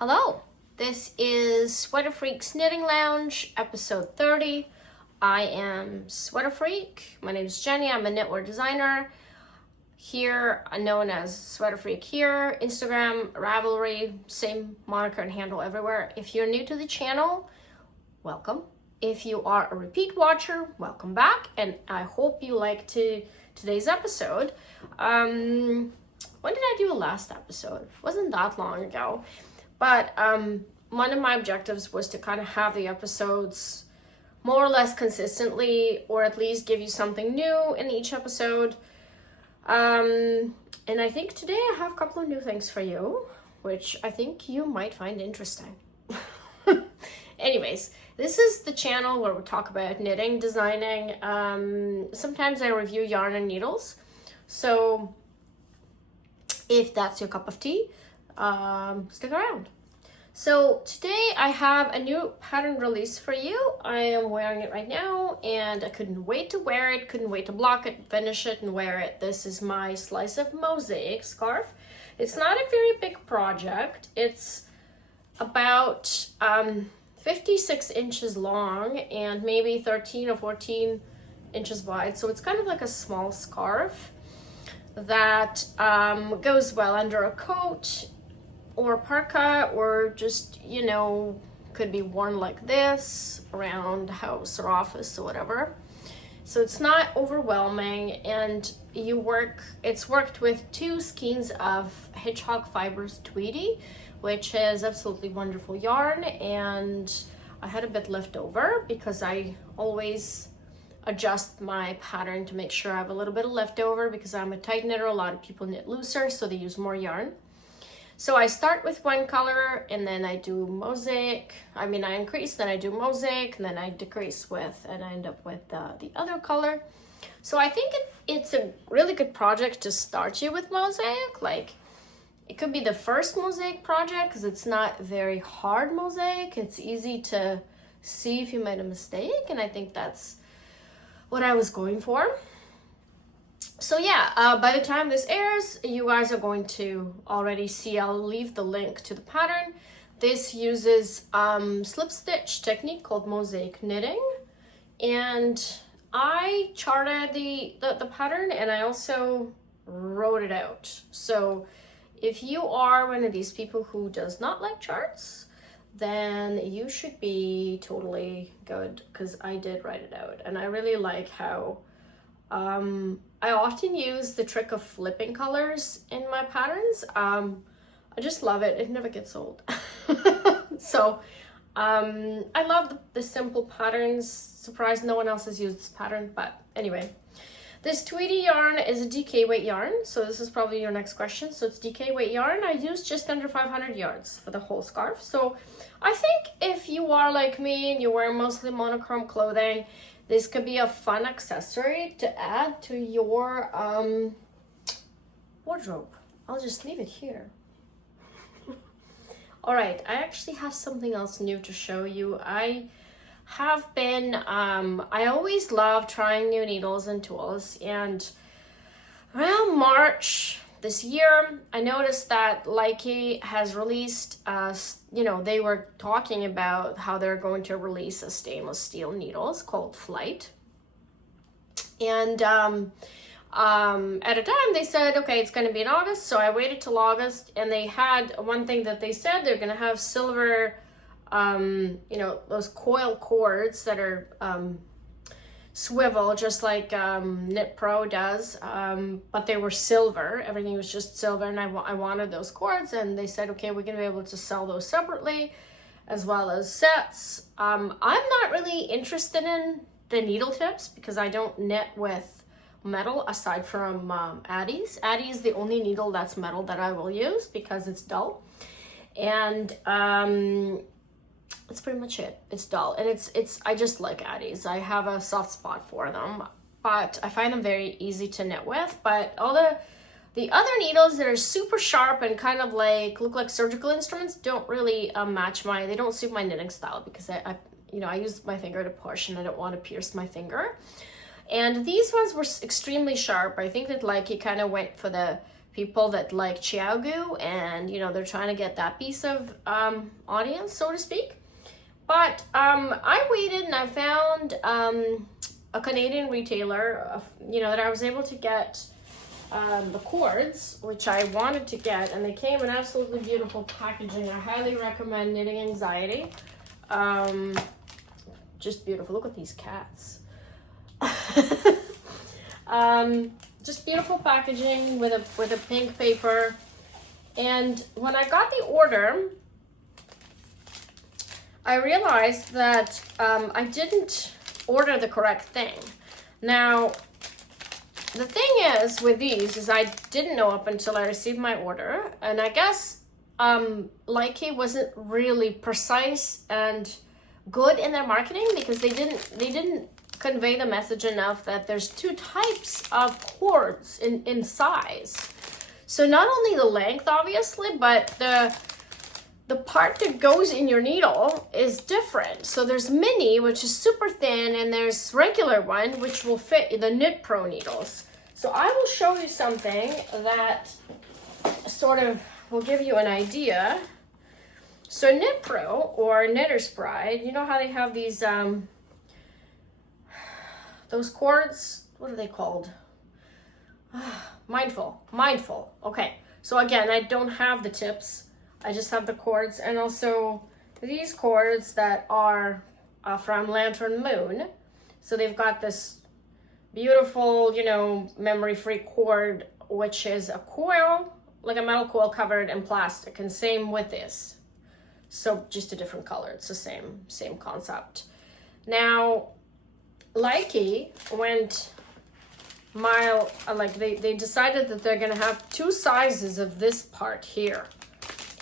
Hello, this is Sweater Freak's Knitting Lounge, episode 30. I am Sweater Freak. My name is Jenny. I'm a knitwear designer here, known as Sweater Freak here, Instagram, Ravelry, same moniker and handle everywhere. If you're new to the channel, welcome. If you are a repeat watcher, welcome back, and I hope you liked today's episode. When did I do a last episode? It wasn't that long ago. But one of my objectives was to kind of have the episodes more or less consistently, or at least give you something new in each episode. And I think today I have a couple of new things for you, which I think you might find interesting. Anyways, this is the channel where we talk about knitting, designing. Sometimes I review yarn and needles. So if that's your cup of tea, stick around. So today I have a new pattern release for you. I am wearing it right now and I couldn't wait to wear it, couldn't wait to block it, finish it and wear it. This is my Slice of Mosaic scarf. It's not a very big project. It's about 56 inches long and maybe 13 or 14 inches wide. So it's kind of like a small scarf that goes well under a coat or parka, or just, you know, could be worn like this around the house or office or whatever. So it's not overwhelming, and it's worked with 2 skeins of Hedgehog Fibers Tweedy, which is absolutely wonderful yarn, and I had a bit left over because I always adjust my pattern to make sure I have a little bit of leftover, because I'm a tight knitter. A lot of people knit looser, so they use more yarn. So I start with one color and then I do mosaic. I increase, then I do mosaic, and then I decrease with, and I end up with the other color. So I think it's a really good project to start you with mosaic. Like, it could be the first mosaic project because it's not very hard mosaic. It's easy to see if you made a mistake, and I think that's what I was going for. So yeah, by the time this airs, you guys are going to already see, I'll leave the link to the pattern. This uses slip stitch technique called mosaic knitting, and I charted the pattern and I also wrote it out. So if you are one of these people who does not like charts, then you should be totally good, because I did write it out, and I really like how I often use the trick of flipping colors in my patterns. I just love it. It never gets old. So I love the simple patterns. Surprised no one else has used this pattern, but anyway. This Tweedy yarn is a DK weight yarn, so this is probably your next question. So it's DK weight yarn. I used just under 500 yards for the whole scarf. So I think if you are like me and you wear mostly monochrome clothing, this could be a fun accessory to add to your wardrobe. I'll just leave it here. All right, I actually have something else new to show you. I have been, I always love trying new needles and tools, and around March this year, I noticed that Lykke has released, they were talking about how they're going to release a stainless steel needles called Flight. And at a time they said, okay, it's going to be in August. So I waited till August, and they had one thing that they said, they're going to have silver, those coil cords that are swivel, just like Knit Pro does, but they were silver. Everything was just silver, and I wanted those cords, and they said, okay, we're gonna be able to sell those separately as well as sets. I'm not really interested in the needle tips because I don't knit with metal aside from Addie's. Addie is the only needle that's metal that I will use because it's dull, and that's pretty much it. It's dull, and I just like Addie's. I have a soft spot for them, but I find them very easy to knit with. But all the other needles that are super sharp and kind of like look like surgical instruments don't really they don't suit my knitting style, because I use my finger to push and I don't want to pierce my finger. And these ones were extremely sharp. I think that Lykke kind of went for the people that like Chiaogu, and you know, they're trying to get that piece of audience, so to speak. But I waited and I found a Canadian retailer, you know, that I was able to get the cords, which I wanted to get, and they came in absolutely beautiful packaging. I highly recommend Knitting Anxiety. Just beautiful. Look at these cats. Just beautiful packaging with a pink paper. And when I got the order, I realized that I didn't order the correct thing. Now, the thing is with these is I didn't know up until I received my order, and I guess Lykke wasn't really precise and good in their marketing, because they didn't convey the message enough that there's two types of cords in size. So not only the length, obviously, but the part that goes in your needle is different. So there's mini, which is super thin, and there's regular one, which will fit the Knit Pro needles. So I will show you something that sort of will give you an idea. So Knit Pro, or Knitter's Pride, you know how they have these, those cords, what are they called? Mindful. Okay, so again, I don't have the tips. I just have the cords, and also these cords that are from Lantern Moon. So they've got this beautiful, you know, memory-free cord, which is a coil, like a metal coil covered in plastic, and same with this. So just a different color. It's the same concept. Now, Lykke went they decided that they're gonna have two sizes of this part here.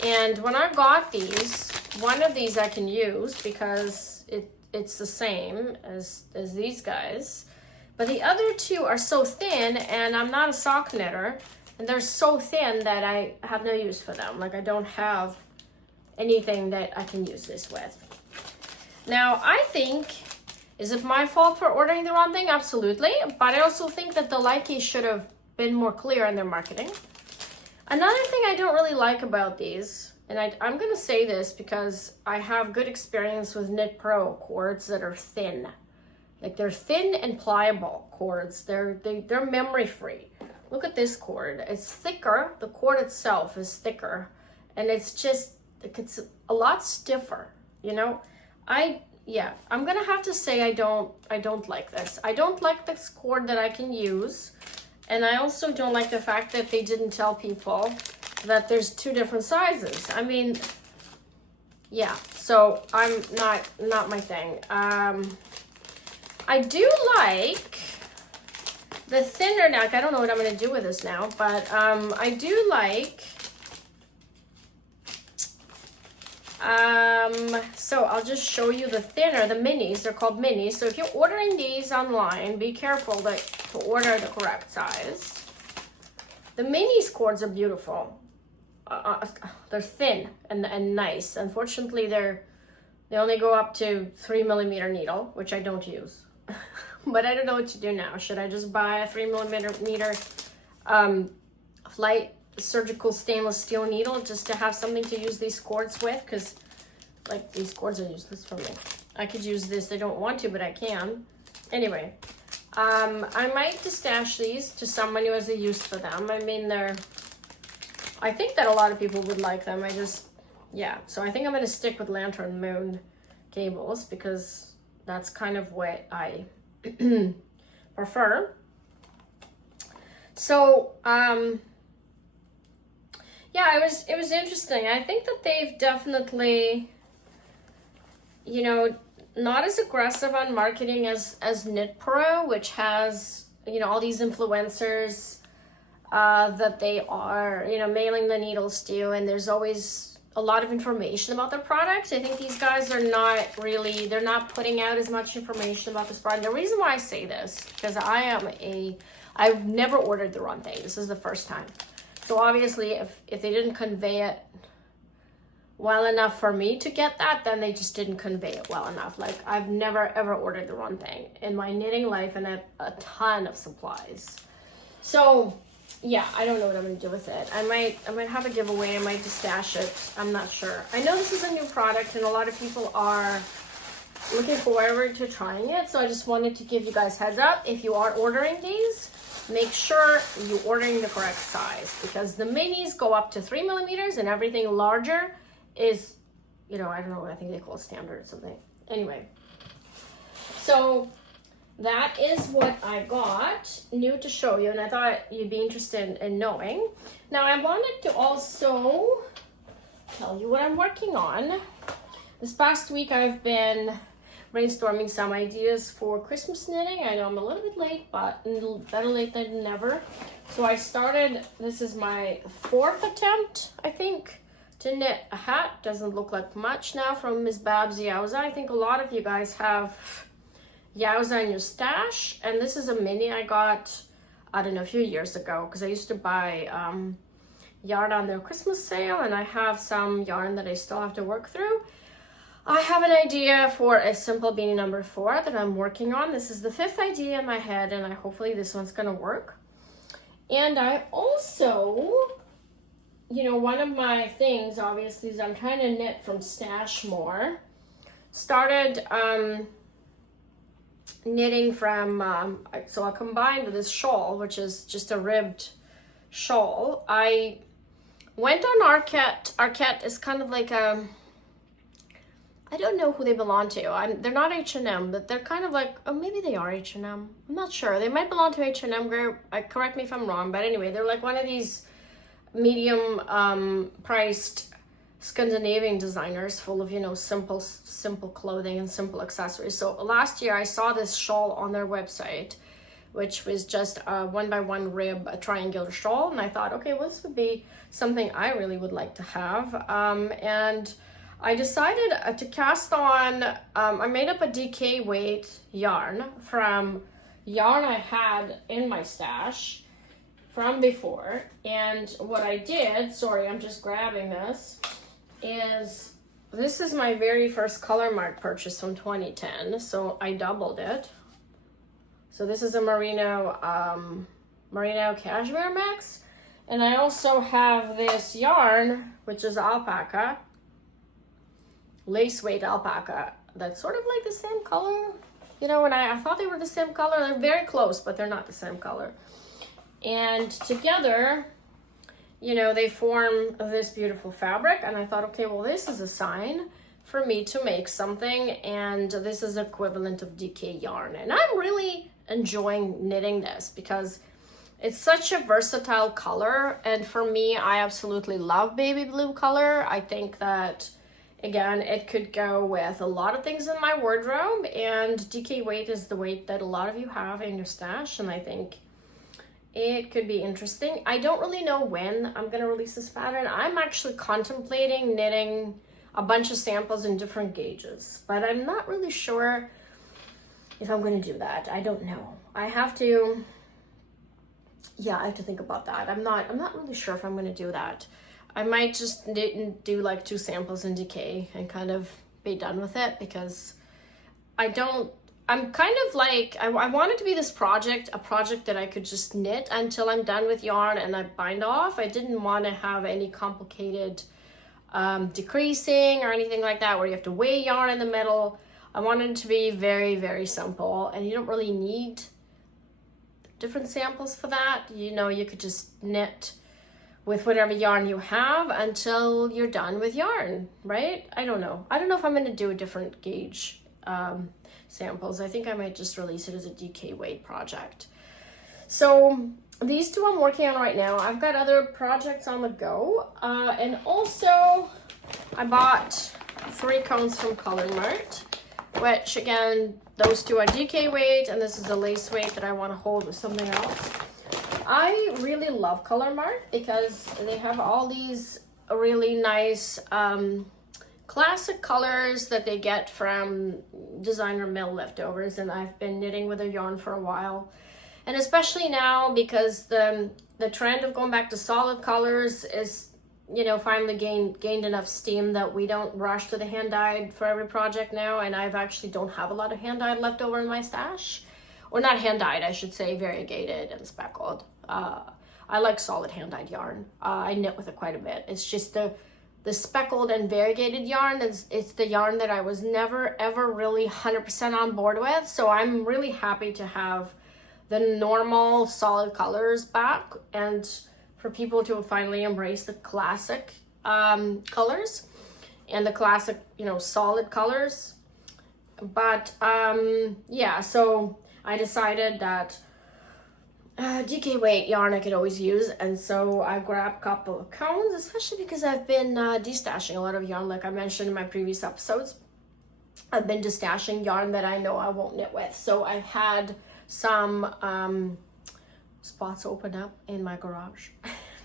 And when I got these, one of these I can use because it's the same as these guys. But the other two are so thin, and I'm not a sock knitter, and they're so thin that I have no use for them. Like, I don't have anything that I can use this with. Now, I think, is it my fault for ordering the wrong thing? Absolutely. But I also think that the Lykke should have been more clear in their marketing. Another thing I don't really like about these, and I'm going to say this because I have good experience with Knit Pro cords that are thin. Like, they're thin and pliable cords. They're memory free. Look at this cord. It's thicker. The cord itself is thicker, and it's a lot stiffer, you know? I'm gonna have to say I don't like this. I don't like this cord that I can use, and I also don't like the fact that they didn't tell people that there's two different sizes. I mean, yeah, so I'm not my thing. I do like the thinner neck. I don't know what I'm gonna do with this now, but I do like. So I'll just show you the thinner, the minis. They're called minis. So if you're ordering these online, be careful to order the correct size. The minis cords are beautiful. They're thin and nice. Unfortunately, they only go up to 3mm needle, which I don't use. But I don't know what to do now. Should I just buy a 3mm light surgical stainless steel needle just to have something to use these cords with? Because, like, these cords are useless for me. I could use this. I don't want to, but I can. Anyway, I might just stash these to someone who has a use for them. I mean, I think that a lot of people would like them. So I think I'm going to stick with Lantern Moon cables because that's kind of what I prefer. So, yeah, it was interesting. I think that they've definitely, you know, not as aggressive on marketing as Knit Pro, which has, you know, all these influencers that they are, you know, mailing the needles to, and there's always a lot of information about their product. I think these guys are they're not putting out as much information about this product. The reason why I say this, because I've never ordered the wrong thing. This is the first time. So obviously, if they didn't convey it well enough for me to get that, then they just didn't convey it well enough. Like, I've never ever ordered the wrong thing in my knitting life, and I have a ton of supplies. So yeah, I don't know what I'm gonna do with it. I might have a giveaway. I might just stash it. I'm not sure. I know this is a new product and a lot of people are looking forward to trying it. So I just wanted to give you guys heads up. If you are ordering these, make sure you're ordering the correct size, because the minis go up to 3 millimeters and everything larger is, you know, I don't know, I think they call it standard or something. Anyway, so that is what I got new to show you, and I thought you'd be interested in knowing. Now I wanted to also tell you what I'm working on. This past week I've been brainstorming some ideas for Christmas knitting. I know I'm a little bit late, but better late than never. So I started, this is my 4th attempt, I think, to knit a hat. Doesn't look like much now, from Miss Babs Yowza. I think a lot of you guys have Yowza in your stash, and this is a mini I got, I don't know, a few years ago, because I used to buy yarn on their Christmas sale, and I have some yarn that I still have to work through. I have an idea for a simple beanie number 4 that I'm working on. This is the 5th idea in my head, and hopefully this one's gonna work. And I also, you know, one of my things obviously is I'm trying to knit from stash more. Started knitting from, so I combined this shawl, which is just a ribbed shawl. I went on Arket. Arket is kind of like a, I don't know who they belong to. They're not H&M, but they're kind of like, oh, maybe they are H&M. I'm not sure. They might belong to H&M group. Correct me if I'm wrong, but anyway, they're like one of these medium priced Scandinavian designers, full of, you know, simple clothing and simple accessories. So last year I saw this shawl on their website, which was just a 1x1 rib, a triangular shawl, and I thought, okay, well, this would be something I really would like to have. And I decided to cast on, I made up a DK weight yarn from yarn I had in my stash from before. And what I did, sorry, I'm just grabbing this, is this is my very first color mark purchase from 2010. So I doubled it. So this is a merino cashmere mix. And I also have this yarn, which is alpaca, lace weight alpaca, that's sort of like the same color. You know, when I thought they were the same color. They're very close, but they're not the same color. And together, you know, they form this beautiful fabric. And I thought, okay, well, this is a sign for me to make something. And this is equivalent of DK yarn. And I'm really enjoying knitting this because it's such a versatile color. And for me, I absolutely love baby blue color. I think that, again, it could go with a lot of things in my wardrobe, and DK weight is the weight that a lot of you have in your stash, and I think it could be interesting. I don't really know when I'm going to release this pattern. I'm actually contemplating knitting a bunch of samples in different gauges, but I'm not really sure if I'm going to do that. I don't know. I have to think about that. I'm not really sure if I'm going to do that. I might just do like 2 samples in DK and kind of be done with it, because I'm kind of like, I want it to be this project, a project that I could just knit until I'm done with yarn and I bind off. I didn't want to have any complicated decreasing or anything like that where you have to weigh yarn in the middle. I wanted it to be very, very simple, and you don't really need different samples for that. You know, you could just knit with whatever yarn you have until you're done with yarn, right? I don't know if I'm going to do a different gauge samples. I think I might just release it as a DK weight project. So these 2 I'm working on right now. I've got other projects on the go. And also I bought 3 cones from Color Mart, which again, those 2 are DK weight, and this is a lace weight that I want to hold with something else. I really love Color Mart because they have all these really nice classic colors that they get from designer mill leftovers, and I've been knitting with their yarn for a while. And especially now, because the trend of going back to solid colors is, you know, finally gained enough steam that we don't rush to the hand-dyed for every project now, and I've actually don't have a lot of hand-dyed left over in my stash. Or not hand-dyed, I should say, variegated and speckled. I like solid hand-dyed yarn. I knit with it quite a bit. It's just the speckled and variegated yarn, it's the yarn that I was never ever really 100% on board with. So I'm really happy to have the normal solid colors back, and for people to finally embrace the classic colors and the classic, you know, solid colors. But yeah, so I decided that DK weight yarn I could always use, and so I grabbed a couple of cones, especially because I've been destashing a lot of yarn, like I mentioned in my previous episodes. I've been destashing yarn that I know I won't knit with, so I had some spots open up in my garage.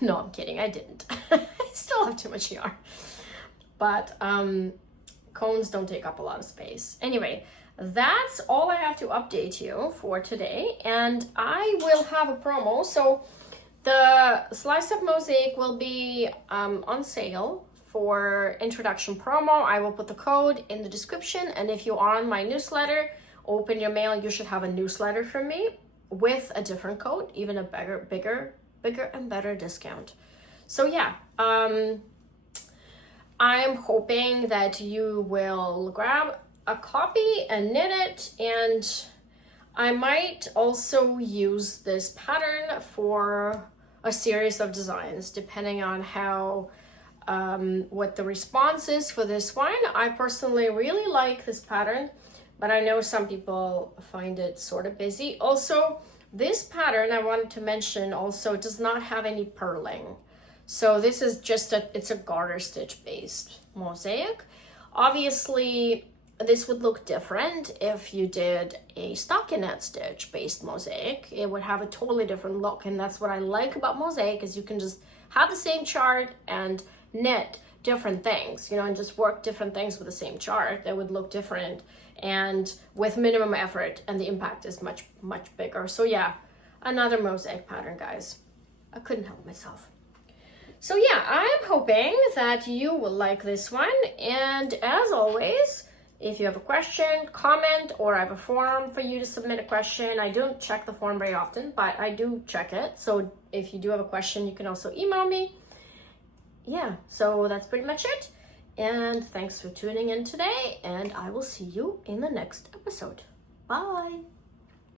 No, I'm kidding, I didn't. I still have too much yarn, but cones don't take up a lot of space. Anyway, that's all I have to update you for today, and I will have a promo. So the Slice of Mosaic will be on sale for introduction promo. I will put the code in the description, and if you are on my newsletter, open your mail, you should have a newsletter from me with a different code, even a bigger and better discount. So yeah, I'm hoping that you will grab a copy and knit it, and I might also use this pattern for a series of designs depending on how what the response is for this one. I personally really like this pattern, but I know some people find it sort of busy. Also, this pattern I wanted to mention also does not have any purling. So this is just it's a garter stitch based mosaic. Obviously, this would look different if you did a stockinette stitch based mosaic. It would have a totally different look, and that's what I like about mosaic, is you can just have the same chart and knit different things, you know, and just work different things with the same chart that would look different and with minimum effort, and the impact is much bigger. So yeah, another mosaic pattern, guys. I couldn't help myself. So yeah, I'm hoping that you will like this one, and as always, if you have a question, comment, or I have a form for you to submit a question. I don't check the form very often, but I do check it. So if you do have a question, you can also email me. Yeah, so that's pretty much it. And thanks for tuning in today, and I will see you in the next episode. Bye.